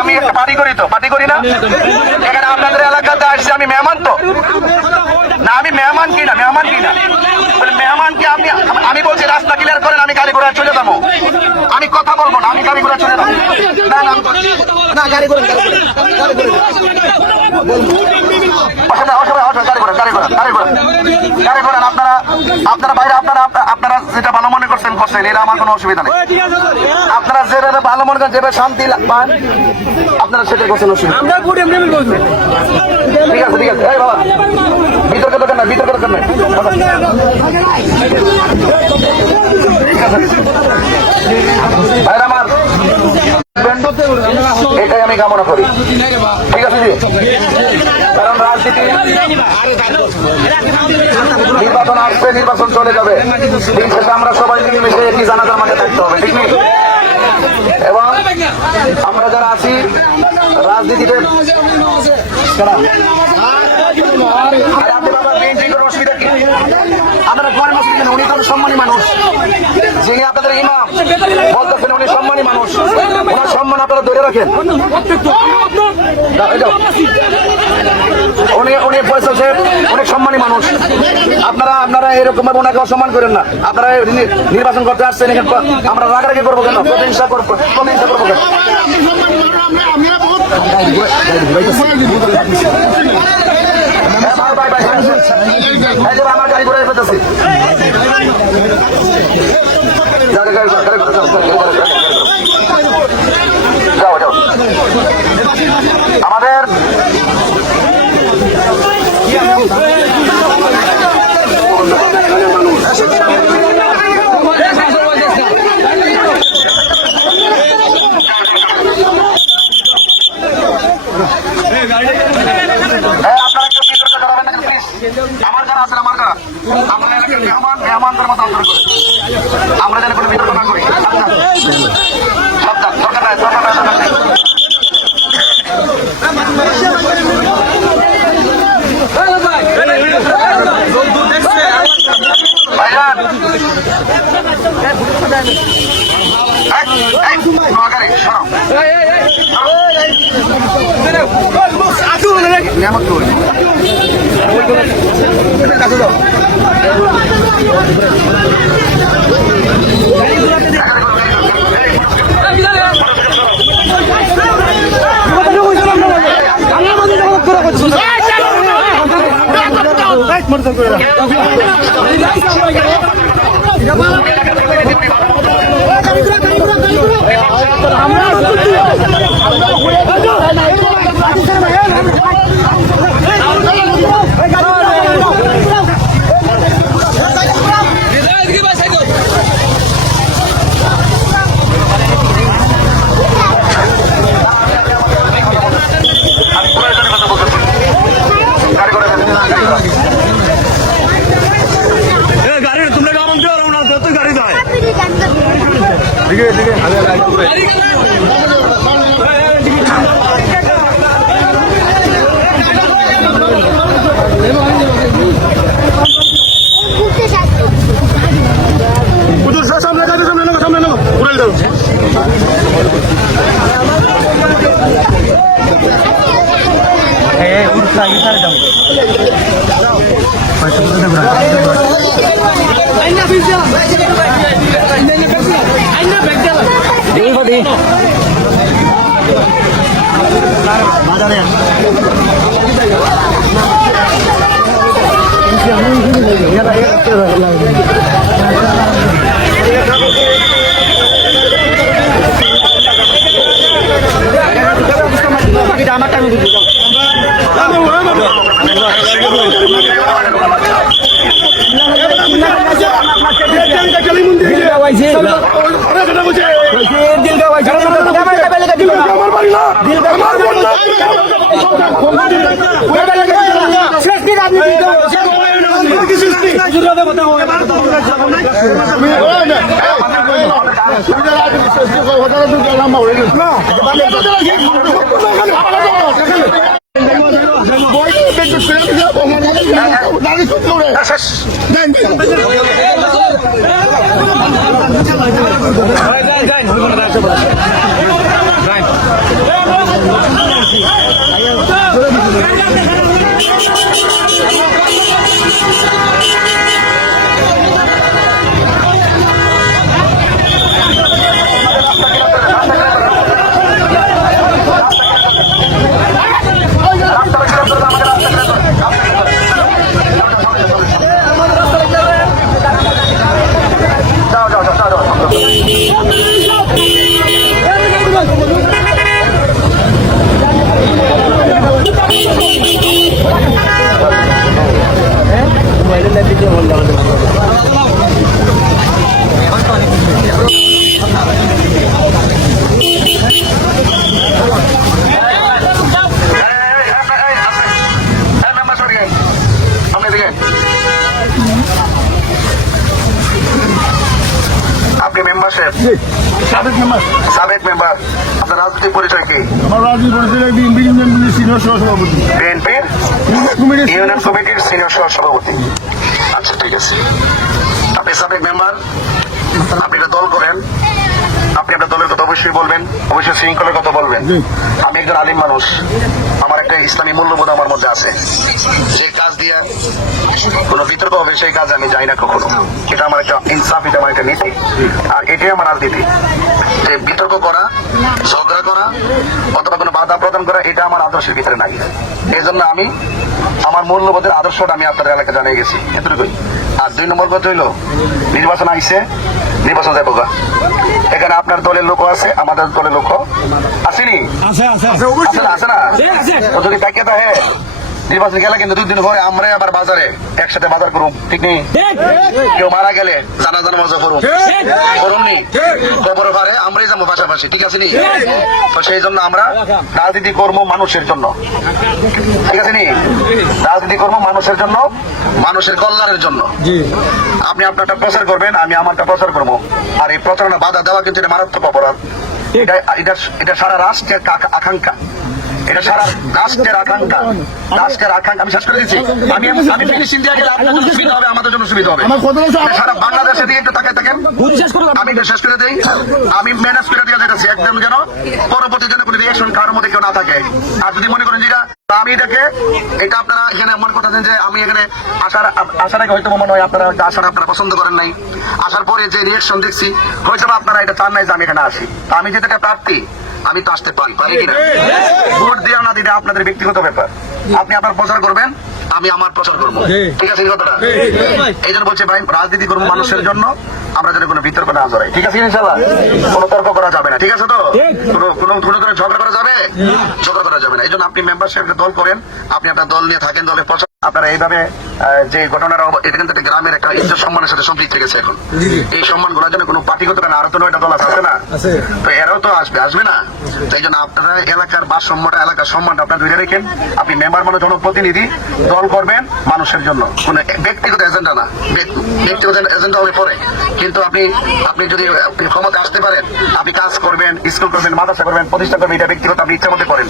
আমি একটা পার্টি করি তো পার্টি করি না এখানে আপনাদের এলাকাতে আসছে আমি মেহমান তো না আমি মেহমান কি না মেহমান কি আমি বলছি রাস্তা ক্লিয়ার করেন আমি গাড়ি ঘোড়া চলে যাবো আমি কথা বলবো না আমি গাড়ি ঘোড়া চলে যাবো না গাড়ি ঘোড়া আপনারা বাইরে আপনারা যেটা ভালো মনে করছেন এটা আমার কোনো অসুবিধা নেই আপনারা যেভাবে ভালো মনে করেন যেভাবে শান্তি পান আপনারা সেটা করছেন অসুবিধা ঠিক আছে এই বাবা বিতর্ক দরকার নাই ভাইরা আমার এটাই আমি কামনা করি ঠিক আছে জি কারণ রাজনীতি নির্বাচন আসবে নির্বাচন চলে যাবে দিন শেষে আমরা সবাই মিলেমিশে একটি জানাজার মাঠে থাকতে হবে ঠিক নেই এবং আমরা যারা আছি রাজনীতিতে অসুবিধা কি আপনারা ঘরের মসজিদ উনি তো সম্মানী মানুষ যিনি আপনাদের ইমাম বলতেছেন উনি সম্মানী মানুষ ওনার সম্মান আপনারা ধরে রাখেন উনি ফয়সাল সাহেব অনেক সম্মানী মানুষ আপনারা এরকম ভাবে ওনাকে অসম্মান করেন না আপনারা নির্বাচন করতে আসছেন আমরা রাগারাগি করবো কেন প্রতিহিংসা করবো কেন আমার গাড়ি ঘোড়া ফেলতেছি যাও আমাদের আমার যারা আছেন আমরা এলাকার মেহমানদের মতো আচরণ করি আমরা যেন কোনো বিতর্ক না করি আমার পাইছে দিল কা পাইছে আমার বাড়ি না দিল কা আমার বাড়ি না সৃষ্টি রাজনীতি কি সৃষ্টি জুড়ে কথা হয় আপনি মেম্বারশিপ সাবেক মেম্বার আপনার রাজনৈতিক পরিচয় কি? আমার রাজনীতি পরিচয় বিএনপি ইউনিয়ন সিনিয়র সহসভাপতি বিএনপির ইউনিয়ন কমিটির সিনিয়র সহ সভাপতি। আচ্ছা ঠিক আছে, আপনি সাবেক মেম্বার, আপনি একটা দল করেন, আপনি আপনার দলের কথা অবশ্যই বলবেন, অবশ্যই শৃঙ্খলার কথা বলবেন। আমি একজন আলিম মানুষ, আমার একটা ইসলামী মূল্যবোধ আমার মধ্যে আছে। যে কাজ দিয়ে কোনো বিতর্ক হবে সেই কাজ আমি যাই না কখনো। এটা আমার একটা ইনসাফ, এটা আমার একটা নীতি, আর এটাই আমার রাজনীতি। যে বিতর্ক করা, ঝগড়া করা অথবা কোনো বাধা প্রদান করা, এটা আমার আদর্শের ভিতরে নাই। এই জন্য আমি আমার মূল্যবোধের আদর্শটা আমি আপনাদের এলাকায় জানিয়ে গেছি, এতটুকুই। আর 2 নম্বর কথা হইলো, নির্বাচন আইছে, নির্বাচন যাবো গা। এখানে আপনার দলের লোক আছে, আমাদের দলের লোক আসেনি, আছে না? যদি তাকিয়ে থাকে নির্বাচন গেলে কিন্তু 2 দিন পরে আমরা আবার বাজারে একসাথে বাজার করুম, ঠিক নেই? কেউ মারা গেলে জানা মজা করুম, করুন নি? খবর পারে আমরাই যাবো পাশাপাশি, ঠিক আছে নি? তো সেই জন্য আমরা রাজনীতি কর্ম মানুষের জন্য, ঠিক আছে নি? রাজনীতি কর্ম মানুষের জন্য, মানুষের কল্যাণের জন্য। আপনি আপনারটা প্রচার করবেন, আমি আমারটা প্রচার করবো। আর এই প্রচারণা বাধা দেওয়া কিন্তু এটা মারাত্মক অপরাধ। এটা সারা রাষ্ট্রের আকাঙ্ক্ষা, এটা সারা রাষ্ট্রের আকাঙ্ক্ষা, রাষ্ট্রের আকাঙ্ক্ষা। আমি শেষ করে দিচ্ছি, আমি ফিনিশিং দিয়ে গেলে আপনার জন্য সুবিধা হবে, আমাদের জন্য সুবিধা হবে। সারা বাংলাদেশের দিকে একটু তাকায় থাকেন, আমি এটা শেষ করে দিই। আমি ম্যানেজ করে দিয়ে যাচ্ছি একদম, যেন পরবর্তী যেন কোনো রিয়েকশন কারোর মধ্যে কেউ না থাকে। আর যদি মনে করেন যেটা আমি এটাকে, এটা আপনারা এখানে মনে করতেছেন যে আমি এখানে আসার আগে হয়তো মনে হয় আপনারা আপনারা পছন্দ করেন নাই, আসার পরে যে রিয়েকশন দেখছি হয়তো আপনারা এটা চান নাই যে আমি এখানে আসি। আমি যেটা প্রার্থী, আমি তো আসতে পারি কিনা? ভোট দিয়ে না দিলে আপনাদের ব্যক্তিগত ব্যাপার। আপনি আপনার প্রচার করবেন, আমি আমার প্রচার করবো, ঠিক আছে? কথাটা এই জন্য বলছি ভাই, রাজনীতি করবো মানুষের জন্য, আমরা যেন কোনো বিতর্ক না জড়াই, ঠিক আছে? ইনশাল্লাহ কোনো তর্ক করা যাবে না, ঠিক আছে? তো কোনো ঝগড়া করা যাবে, ঝগড়া করা যাবে না। এই জন্য আপনি মেম্বারশিপ দল করেন, আপনি আপনার দল নিয়ে থাকেন, দলের প্রচার আপনারা এইভাবে যে ঘটনার এটা কিন্তু একটা গ্রামের একটা ইজ্জত সম্মানের সাথে সম্পৃক্ত গেছে। এখন এই সম্মান গুলোর জন্য কোনো পার্টিগত না, আরো তো 9টা দল আছে না? তো এরাও তো আসবে না? তাই জন্য আপনারা এলাকার ভারসাম্যটা, এলাকার সম্মানটা আপনার ধরে রেখেন। আপনি মেম্বার মানে জনপ্রতিনিধি, দল করবেন মানুষের জন্য, কোনো ব্যক্তিগত এজেন্ডা না। ব্যক্তিগত এজেন্ডা হবে পরে, কিন্তু আপনি যদি ক্ষমতা আসতে পারেন, আপনি কাজ করবেন, স্কুল করবেন, মাদ্রাসা করবেন, প্রতিষ্ঠা করবেন, এটা ব্যক্তিগত আপনি ইচ্ছা মতো করেন।